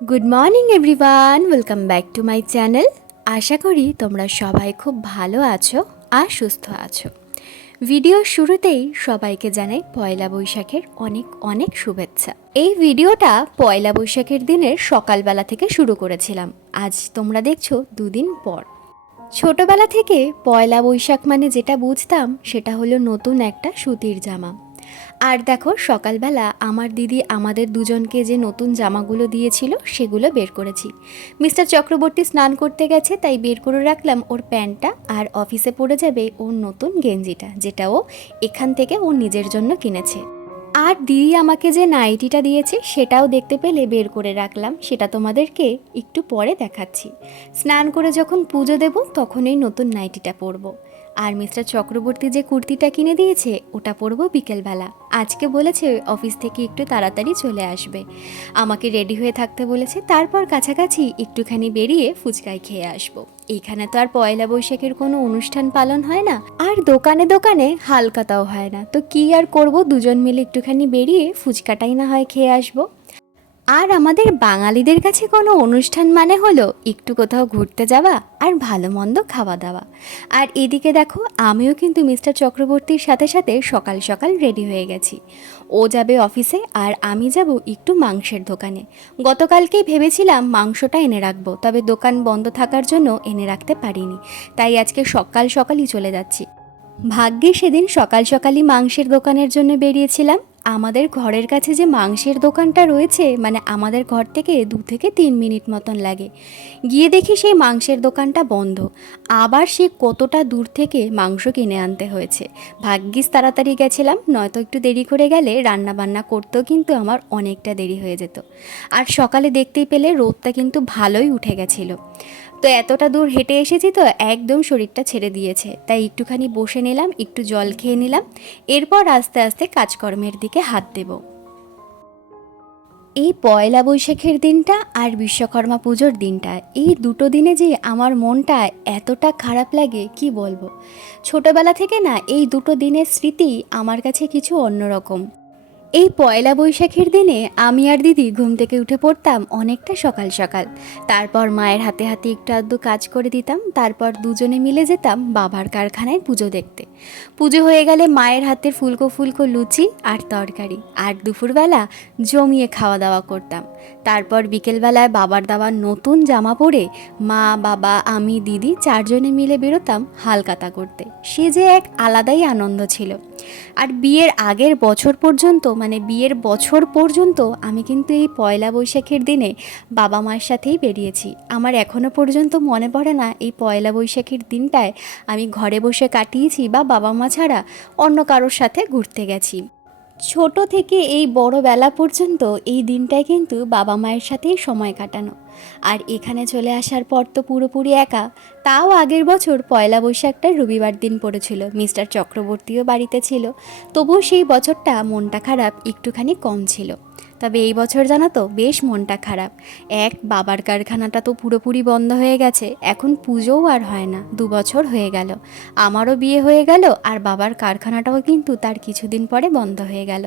Good morning everyone welcome back to my channel আশা করি তোমরা সবাই খুব ভালো আছো আর সুস্থ আছো। ভিডিওর শুরুতেই সবাইকে জানাই পয়লা বৈশাখের অনেক অনেক শুভেচ্ছা। এই ভিডিওটা পয়লা বৈশাখের দিনের সকালবেলা থেকে শুরু করেছিলাম। আজ তোমরা দেখছ দুদিন পর। ছোটবেলা থেকে পয়লা বৈশাখ মানে যেটা বুঝতাম, সেটা হলো নতুন একটা সুতির জামা। আর দেখো, সকালবেলা আমার দিদি আমাদের দুজনকে যে নতুন জামাগুলো দিয়েছিল, সেগুলো বের করেছি। মিস্টার চক্রবর্তী স্নান করতে গেছে, তাই বের করে রাখলাম ওর প্যান্টটা আর অফিসে পড়ে যাবে ওর নতুন গেঞ্জিটা, যেটা ও এখান থেকে ও নিজের জন্য কিনেছে। আর দিদি আমাকে যে নাইটিটা দিয়েছে, সেটাও দেখতে পেলে বের করে রাখলাম, সেটা তোমাদেরকে একটু পরে দেখাচ্ছি। স্নান করে যখন পুজো দেব, তখন এই নতুন নাইটিটা পরবো। আর মিস্টার চক্রবর্তী যে কুর্তিটা কিনে দিয়েছে, ওটা পরবো বিকেলবেলা। আজকে বলেছে অফিস থেকে একটু তাড়াতাড়ি চলে আসবে। আমাকে রেডি হয়ে থাকতে বলেছে, তারপর কাছাকাছি একটুখানি বেরিয়ে ফুচকায় খেয়ে আসব। এইখানে তো আর পয়লা বৈশাখের কোনো অনুষ্ঠান পালন হয় না, আর দোকানে দোকানে হালকাতাও হয় না। তো কি আর করব, দুজন মিলে একটুখানি বেরিয়ে ফুচকাটাই না হয় খেয়ে আসব। আর আমাদের বাঙালিদের কাছে কোনো অনুষ্ঠান মানে হলো একটু কোথাও ঘুরতে যাওয়া আর ভালো মন্দ খাওয়া দাওয়া। আর এদিকে দেখো, আমিও কিন্তু মিস্টার চক্রবর্তীর সাথে সাথে সকাল সকাল রেডি হয়ে গেছি। ও যাবে অফিসে আর আমি যাব একটু মাংসের দোকানে। গতকালকেই ভেবেছিলাম মাংসটা এনে রাখব, তবে দোকান বন্ধ থাকার জন্য এনে রাখতে পারিনি। তাই আজকে সকাল সকালই চলে যাচ্ছি। ভাগ্যে সেদিন সকাল সকালই মাংসের দোকানের জন্য বেরিয়েছিলাম। আমাদের ঘরের কাছে যে মাংসের দোকানটা রয়েছে মানে আমাদের ঘর থেকে দু থেকে তিন মিনিট মতন লাগে। গিয়ে দেখি সেই মাংসের দোকানটা বন্ধ। আবার সে কতটা দূর থেকে মাংস কিনে আনতে হয়েছে। ভাগ্যিস তাড়াতাড়ি গেছিলাম, নয়তো একটু দেরি করে গেলে রান্না বান্না করতেও কিন্তু আমার অনেকটা দেরি হয়ে যেত। আর সকালে দেখতেই পেলে রোদটা কিন্তু ভালোই উঠে গেছিল। তো এতটা দূর হেঁটে এসেছি তো একদম শরীরটা ছেড়ে দিয়েছে। তাই একটুখানি বসে নিলাম, একটু জল খেয়ে নিলাম, এরপর আস্তে আস্তে কাজকর্মের দিকে হাত দেব। এই পয়লা বৈশাখের দিনটা আর বিশ্বকর্মা পুজোর দিনটা, এই দুটো দিনে যে আমার মনটা এতটা খারাপ লাগে, কি বলব? ছোটবেলা থেকে না, এই দুটো দিনের স্মৃতি আমার কাছে কিছু অন্যরকম। এই পয়লা বৈশাখের দিনে আমি আর দিদি ঘুম থেকে উঠে পড়তাম অনেকটা সকাল সকাল। তারপর মায়ের হাতে হাতে একটু আধটু কাজ করে দিতাম, তারপর দুজনে মিলে যেতাম বাবার কারখানায় পুজো দেখতে। পুজো হয়ে গেলে মায়ের হাতের ফুলকো ফুলকো লুচি আর তরকারি। আর দুপুরবেলা জমিয়ে খাওয়া দাওয়া করতাম। তারপর বিকেলবেলায় বাবার দাবার নতুন জামা পরে মা, বাবা, আমি, দিদি চারজনে মিলে বেরোতাম হালকাতা করতে। সে যে এক আলাদাই আনন্দ ছিল। আর বিয়ের আগের বছর পর্যন্ত মানে বিয়ের বছর পর্যন্ত আমি কিন্তু এই পয়লা বৈশাখের দিনে বাবা মায়ের সাথেই বেরিয়েছি। আমার এখনও পর্যন্ত মনে পড়ে না এই পয়লা বৈশাখের দিনটায় আমি ঘরে বসে কাটিয়েছি বা বাবা মা ছাড়া অন্য কারোর সাথে ঘুরতে গেছি। ছোট থেকে এই বড় বেলা পর্যন্ত এই দিনটায় কিন্তু বাবা মায়ের সাথেই সময় কাটানো। আর এখানে চলে আসার পর তো পুরোপুরি একা, তাও আগের বছর পয়লা বৈশাখটা রবিবার দিন পড়েছিল। মিস্টার চক্রবর্তীও বাড়িতে ছিল, তবুও সেই বছরটা মনটা খারাপ, একটুখানি কম ছিল। তবে এই বছর জানো তো বেশ মনটা খারাপ। এক, বাবার কারখানাটা তো পুরোপুরি বন্ধ হয়ে গেছে, এখন পুজোও আর হয় না, দু বছর হয়ে গেল। আমারও বিয়ে হয়ে গেল আর বাবার কারখানাটাও কিন্তু তার কিছুদিন পরে বন্ধ হয়ে গেল।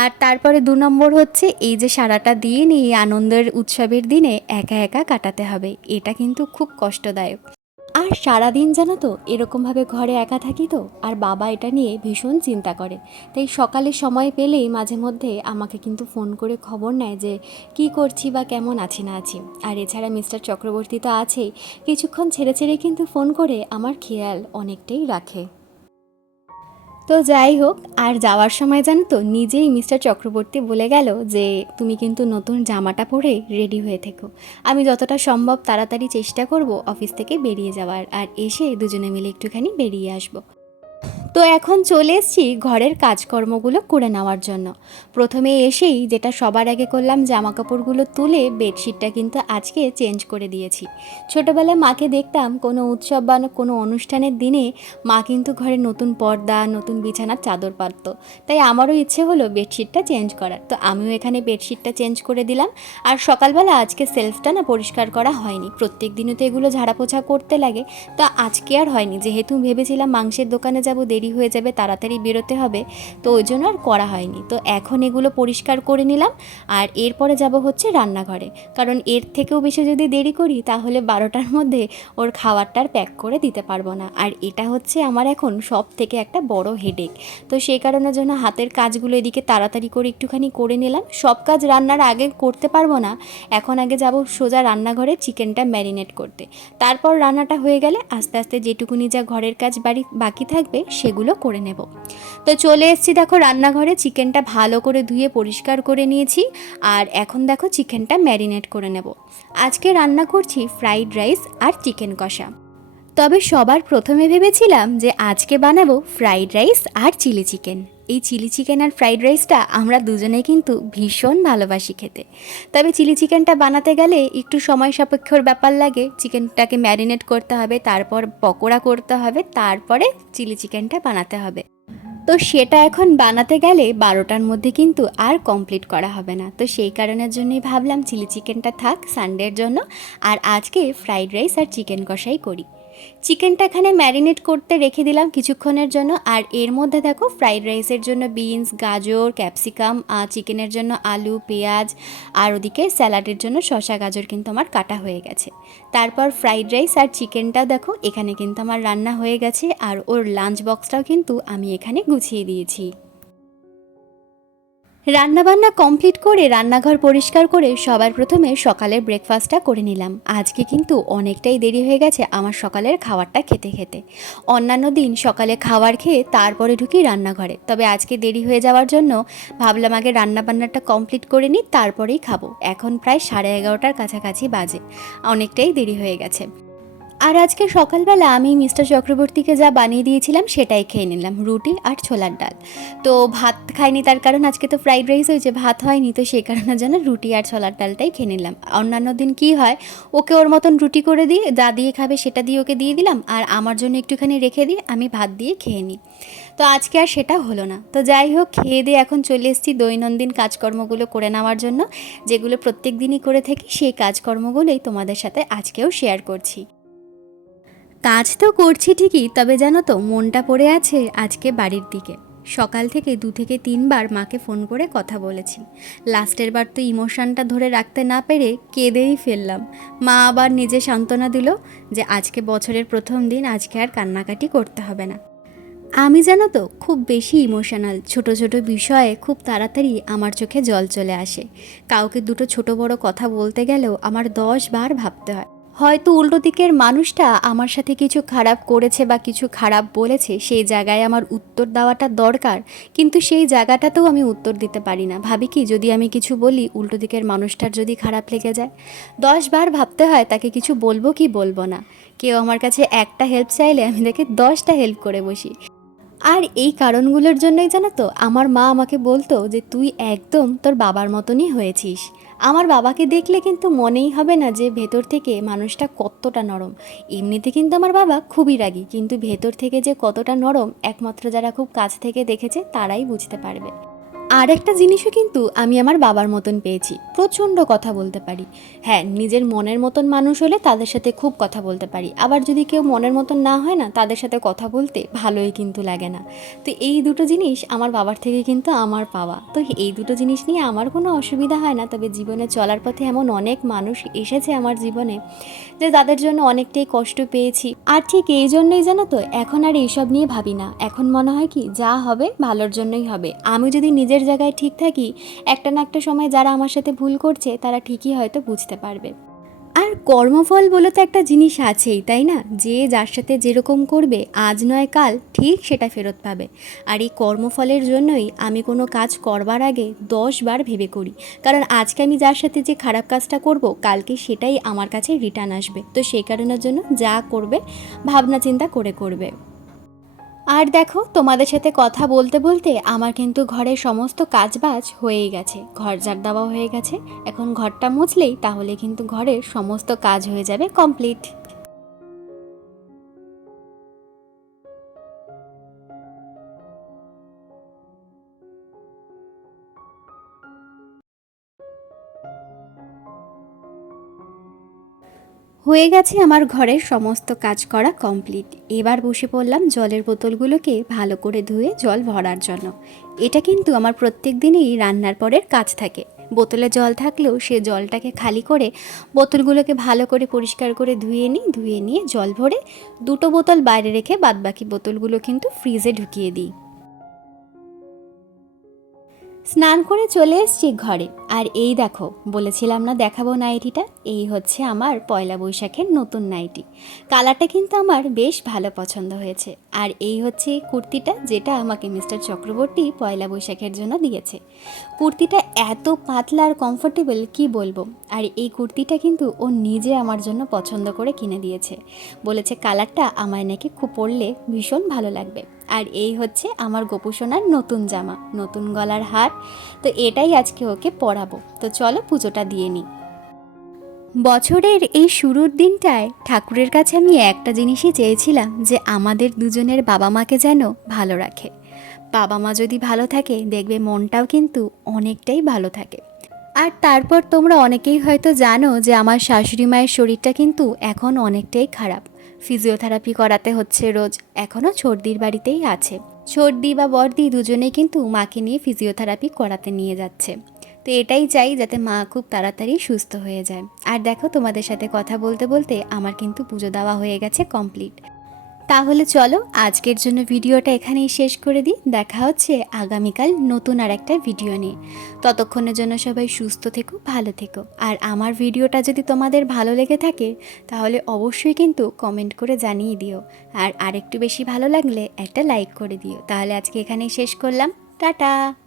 আর তারপরে দু নম্বর হচ্ছে এই যে সারাটা দিন এই আনন্দের উৎসবের দিনে একা একা কাটাতে হবে, এটা কিন্তু খুব কষ্টদায়ক। আর সারাদিন জানো তো, এরকমভাবে ঘরে একা থাকি তো, আর বাবা এটা নিয়ে ভীষণ চিন্তা করে। তাই সকালে সময় পেলেই মাঝে মধ্যে আমাকে কিন্তু ফোন করে খবর নেয় যে, কি করছি বা কেমন আছি না আছি? আর এছাড়া মিস্টার চক্রবর্তী তো আছেই, কিছুক্ষণ ছেড়ে ছেড়ে কিন্তু ফোন করে আমার খেয়াল অনেকটাই রাখে। তো যাই হোক, আর যাওয়ার সময় জানো তো, নিজেই মিস্টার চক্রবর্তী বলে গেল যে, তুমি কিন্তু নতুন জামাটা পরে রেডি হয়ে থেকো। আমি যতটা সম্ভব তাড়াতাড়ি চেষ্টা করব অফিস থেকে বেরিয়ে যাওয়ার, আর এসে দুজনে মিলে একটুখানি বেরিয়ে আসব। তো এখন চলে এসেছি ঘরের কাজকর্মগুলো করে নেওয়ার জন্য। প্রথমে এসেই যেটা সবার আগে করলাম জামা কাপড়গুলো তুলে বেডশিটটা কিন্তু আজকে চেঞ্জ করে দিয়েছি। ছোটোবেলায় মাকে দেখতাম কোনো উৎসব বা কোনো অনুষ্ঠানের দিনে মা কিন্তু ঘরে নতুন পর্দা, নতুন বিছানার চাদর পাততো। তাই আমারও ইচ্ছে হলো বেডশিটটা চেঞ্জ করার। তো আমিও এখানে বেডশিটটা চেঞ্জ করে দিলাম। আর সকালবেলা আজকে সেলফটা না পরিষ্কার করা হয়নি। প্রত্যেক দিনও তো এগুলো ঝাড়া পোছা করতে লাগে। তো আজকে আর হয়নি। যেহেতু ভেবেছিলাম মাংসের দোকানে যাব দেরি দেরি হয়ে যাবে, তাড়াতাড়ি বেরোতে হবে। তো ওই জন্য আর করা হয়নি। তো এখন এগুলো পরিষ্কার করে নিলাম। আর এরপরে যাব হচ্ছে রান্নাঘরে। কারণ এর থেকেও বেশি যদি দেরি করি, তাহলে বারোটার মধ্যে ওর খাবারটার প্যাক করে দিতে পারব না। আর এটা হচ্ছে আমার এখন সব থেকে একটা বড় হেডেক তো সেই কারণের জন্য হাতের কাজগুলো এদিকে তাড়াতাড়ি করে একটুখানি করে নিলাম। সব কাজ রান্নার আগে করতে পারব না। এখন আগে যাব সোজা রান্নাঘরে চিকেনটা ম্যারিনেট করতে। তারপর রান্নাটা হয়ে গেলে আস্তে আস্তে যেটুকুনি যা ঘরের কাজ বাড়ি বাকি থাকবে, সেগুলো করে নেব। তো চলে এসেছি দেখো রান্নাঘরে, চিকেনটা ভালো করে ধুয়ে পরিষ্কার করে নিয়েছি। আর এখন দেখো চিকেনটা ম্যারিনেট করে নেব। আজকে রান্না করছি ফ্রাইড রাইস আর চিকেন কষা। তবে সবার প্রথমে ভেবেছিলাম যে আজকে বানাবো ফ্রাইড রাইস আর চিলি চিকেন। এই চিলি চিকেন আর ফ্রাইড রাইসটা আমরা দুজনেই কিন্তু ভীষণ ভালোবাসি খেতে। তবে চিলি চিকেনটা বানাতে গেলে একটু সময় সাপেক্ষর ব্যাপার লাগে। চিকেনটাকে ম্যারিনেট করতে হবে, তারপর পকোড়া করতে হবে, তারপরে চিলি চিকেনটা বানাতে হবে। তো সেটা এখন বানাতে গেলে বারোটার মধ্যে কিন্তু আর কমপ্লিট করা হবে না। তো সেই কারণের জন্যই ভাবলাম চিলি চিকেনটা থাক সানডের জন্য। আর আজকে ফ্রাইড রাইস আর চিকেন কষাই করি। চিকেনটা এখানে ম্যারিনেট করতে রেখে দিলাম কিছুক্ষণের জন্য। আর এর মধ্যে দেখো ফ্রাইড রাইসের জন্য বিনস গাজর ক্যাপসিকাম চিকেনের জন্য আলু, পেঁয়াজ, আর ওদিকে স্যালাডের জন্য শসা, গাজর কিন্তু আমার কাটা হয়ে গেছে। তারপর ফ্রাইড রাইস আর চিকেনটাও দেখো, এখানে কিন্তু আমার রান্না হয়ে গেছে। আর ওর লাঞ্চ বক্সটাও কিন্তু আমি এখানে গুছিয়ে দিয়েছি। রান্নাবান্না কমপ্লিট করে রান্নাঘর পরিষ্কার করে সবার প্রথমে সকালের ব্রেকফাস্টটা করে নিলাম। আজকে কিন্তু অনেকটাই দেরি হয়ে গেছে আমার সকালের খাবারটা খেতে খেতে। অন্যান্য দিন সকালে খাবার খেয়ে তারপরে ঢুকি রান্নাঘরে। তবে আজকে দেরি হয়ে যাওয়ার জন্য ভাবলাম আগে রান্নাবান্নাটা কমপ্লিট করে নিই, তারপরেই খাব। এখন প্রায় সাড়ে এগারোটার কাছাকাছি বাজে। অনেকটাই দেরি হয়ে গেছে। আর আজকে সকালবেলা আমি মিস্টার চক্রবর্তীকে যা বানিয়ে দিয়েছিলাম সেটাই খেয়ে নিলাম, রুটি আর ছোলার ডাল। তো ভাত খাইনি তার কারণ আজকে তো ফ্রাইড রাইস হয়েছে, ভাত হয়নি, তো সেই কারণে যেন রুটি আর ছোলার ডালটাই খেয়ে নিলাম। অন্যান্য দিন কি হয়, ওকে ওর মতন রুটি করে দিয়ে যা দিয়ে খাবে সেটা দিয়ে ওকে দিয়ে দিলাম, আর আমার জন্য একটুখানি রেখে দিয়ে আমি ভাত দিয়ে খেয়ে নিই। তো আজকে আর সেটা হলো না। তো যাই হোক, খেয়ে দিয়ে এখন চলে এসেছি দৈনন্দিন কাজকর্মগুলো করে নেওয়ার জন্য, যেগুলো প্রত্যেক দিনই করে থাকি, সেই কাজকর্মগুলোই তোমাদের সাথে আজকেও শেয়ার করছি। কাজ তো করছি ঠিকই, তবে জানো তো মনটা পড়ে আছে আজকে বাড়ির দিকে। সকাল থেকে দু থেকে তিনবার মাকে ফোন করে কথা বলেছি। লাস্টের বার তো ইমোশনটা ধরে রাখতে না পেরে কেঁদেই ফেললাম। মা আবার নিজে সান্ত্বনা দিল যে আজকে বছরের প্রথম দিন, আজকে আর কান্নাকাটি করতে হবে না। আমি জানো তো খুব বেশি ইমোশনাল, ছোট ছোট বিষয়ে খুব তাড়াতাড়ি আমার চোখে জল চলে আসে। কাউকে দুটো ছোট বড় কথা বলতে গেলেও আমার দশ বার ভাবতে হয়। হয়তো উল্টো দিকের মানুষটা আমার সাথে কিছু খারাপ করেছে বা কিছু খারাপ বলেছে, সেই জায়গায় আমার উত্তর দেওয়াটা দরকার। কিন্তু সেই জায়গাটাতেও আমি উত্তর দিতে পারি না। ভাবি কি, যদি আমি কিছু বলি, উল্টো দিকের মানুষটার যদি খারাপ লেগে যায়? দশ বার ভাবতে হয়, তাকে কিছু বলব কি বলব না। কেউ আমার কাছে একটা হেল্প চাইলে আমি তাকে দশটা হেল্প করে বসি। আর এই কারণগুলোর জন্যই জানো তো, আমার মা আমাকে বলতো যে তুই একদম তোর বাবার মতনই হয়েছিস। আমার বাবাকে দেখলে কিন্তু মনেই হবে না যে ভেতর থেকে মানুষটা কতটা নরম। এমনিতে কিন্তু আমার বাবা খুবই রাগী, কিন্তু ভেতর থেকে যে কতটা নরম একমাত্র যারা খুব কাছ থেকে দেখেছে তারাই বুঝতে পারবে। আর একটা জিনিসও কিন্তু আমি আমার বাবার মতন পেয়েছি, প্রচণ্ড কথা বলতে পারি। হ্যাঁ নিজের মনের মতন মানুষ হলে তাদের সাথে খুব কথা বলতে পারি, আবার যদি কেউ মনের মতন না হয় না, তাদের সাথে কথা বলতে ভালোই কিন্তু লাগে না। তো এই দুটো জিনিস আমার বাবার থেকে কিন্তু আমার পাওয়া। তো এই দুটো জিনিস নিয়ে আমার কোনো অসুবিধা হয় না, তবে জীবনে চলার পথে এমন অনেক মানুষ এসেছে আমার জীবনে, যে তাদের জন্য অনেকটাই কষ্ট পেয়েছি। আর ঠিক এই জন্যই জানো তো, এখন আর এইসব নিয়ে ভাবি না। এখন মনে হয় কি, যা হবে ভালোর জন্যই হবে। আমি যদি নিজের জায়গায় ঠিক থাকি, একটা না একটা সময় যারা আমার সাথে ভুল করছে, তারা ঠিকই হয়তো বুঝতে পারবে। আর কর্মফল বলে তো একটা জিনিস আছেই, তাই না? যে যার সাথে যেরকম করবে, আজ নয় কাল ঠিক সেটা ফেরত পাবে। আর এই কর্মফলের জন্যই আমি কোনো কাজ করবার আগে দশ বার ভেবে করি। কারণ আজকে আমি যার সাথে যে খারাপ কাজটা করব, কালকে সেটাই আমার কাছে রিটার্ন আসবে। তো সেই কারণের জন্য যা করবে ভাবনা চিন্তা করে করবে। আর দেখো, তোমাদের সাথে কথা বলতে বলতে আমার কিন্তু ঘরের সমস্ত কাজবাজ হয়েই গেছে। ঘর ঝাড় দেওয়া হয়ে গেছে। এখন ঘরটা মুছলেই তাহলে কিন্তু ঘরের সমস্ত কাজ হয়ে যাবে কমপ্লিট হয়ে গেছে আমার ঘরের সমস্ত কাজ করা কমপ্লিট এবার বসে পড়লাম জলের বোতলগুলোকে ভালো করে ধুয়ে জল ভরার জন্য। এটা কিন্তু আমার প্রত্যেক দিনই রান্নার পরের কাজ থাকে। বোতলে জল থাকলেও সে জলটাকে খালি করে বোতলগুলোকে ভালো করে পরিষ্কার করে ধুয়ে নিই, ধুয়ে নিয়ে জল ভরে দুটো বোতল বাইরে রেখে বাদবাকি বোতলগুলো কিন্তু ফ্রিজে ঢুকিয়ে দিই। স্নান করে চলে এসছি ঘরে। আর এই দেখো, বলেছিলাম না দেখাবো নাইটিটা? এই হচ্ছে আমার পয়লা বৈশাখের নতুন নাইটি। কালারটা কিন্তু আমার বেশ ভালো পছন্দ হয়েছে। আর এই হচ্ছে কুর্তিটা যেটা আমাকে মিস্টার চক্রবর্তী পয়লা বৈশাখের জন্য দিয়েছে। কুর্তিটা এত পাতলা আর কমফোর্টেবল কি বলব? আর এই কুর্তিটা কিন্তু ও নিজে আমার জন্য পছন্দ করে কিনে দিয়েছে। বলেছে, কালারটা আমায় নাকি খুব পরলে ভীষণ ভালো লাগবে। আর এই হচ্ছে আমার গোপুসোনার নতুন জামা, নতুন গলার হার। তো এটাই আজকে ওকে পরাবো। তো চলো পুজোটা দিয়ে নিই। বছরের এই শুরুর দিনটায় ঠাকুরের কাছে আমি একটা জিনিসই চেয়েছিলাম যে আমাদের দুজনের বাবা মাকে যেন ভালো রাখে। বাবা মা যদি ভালো থাকে, দেখবে মনটাও কিন্তু অনেকটাই ভালো থাকে। আর তারপর তোমরা অনেকেই হয়তো জানো যে আমার শাশুড়ি মায়ের শরীরটা কিন্তু এখন অনেকটাই খারাপ। ফিজিওথেরাপি করাতে হচ্ছে রোজ এখনও ছর্দির বাড়িতেই আছে। ছর্দি বা বর্দি দুজনেই কিন্তু মাকে নিয়ে ফিজিওথেরাপি করাতে নিয়ে যাচ্ছে। তো এটাই চাই যাতে মা খুব তাড়াতাড়ি সুস্থ হয়ে যায়। আর দেখো তোমাদের সাথে কথা বলতে বলতে আমার কিন্তু পুজো দেওয়া হয়ে গেছে কমপ্লিট। তাহলে চলো আজকের জন্য ভিডিওটা এখানেই শেষ করে দিই। দেখা হচ্ছে আগামীকাল নতুন আর একটা ভিডিও নিয়ে। ততক্ষণের জন্য সবাই সুস্থ থেকো, ভালো থেকো। আর আমার ভিডিওটা যদি তোমাদের ভালো লেগে থাকে, তাহলে অবশ্যই কিন্তু কমেন্ট করে জানিয়ে দিও। আর আরেকটু বেশি ভালো লাগলে একটা লাইক করে দিও। তাহলে আজকে এখানেই শেষ করলাম। টাটা!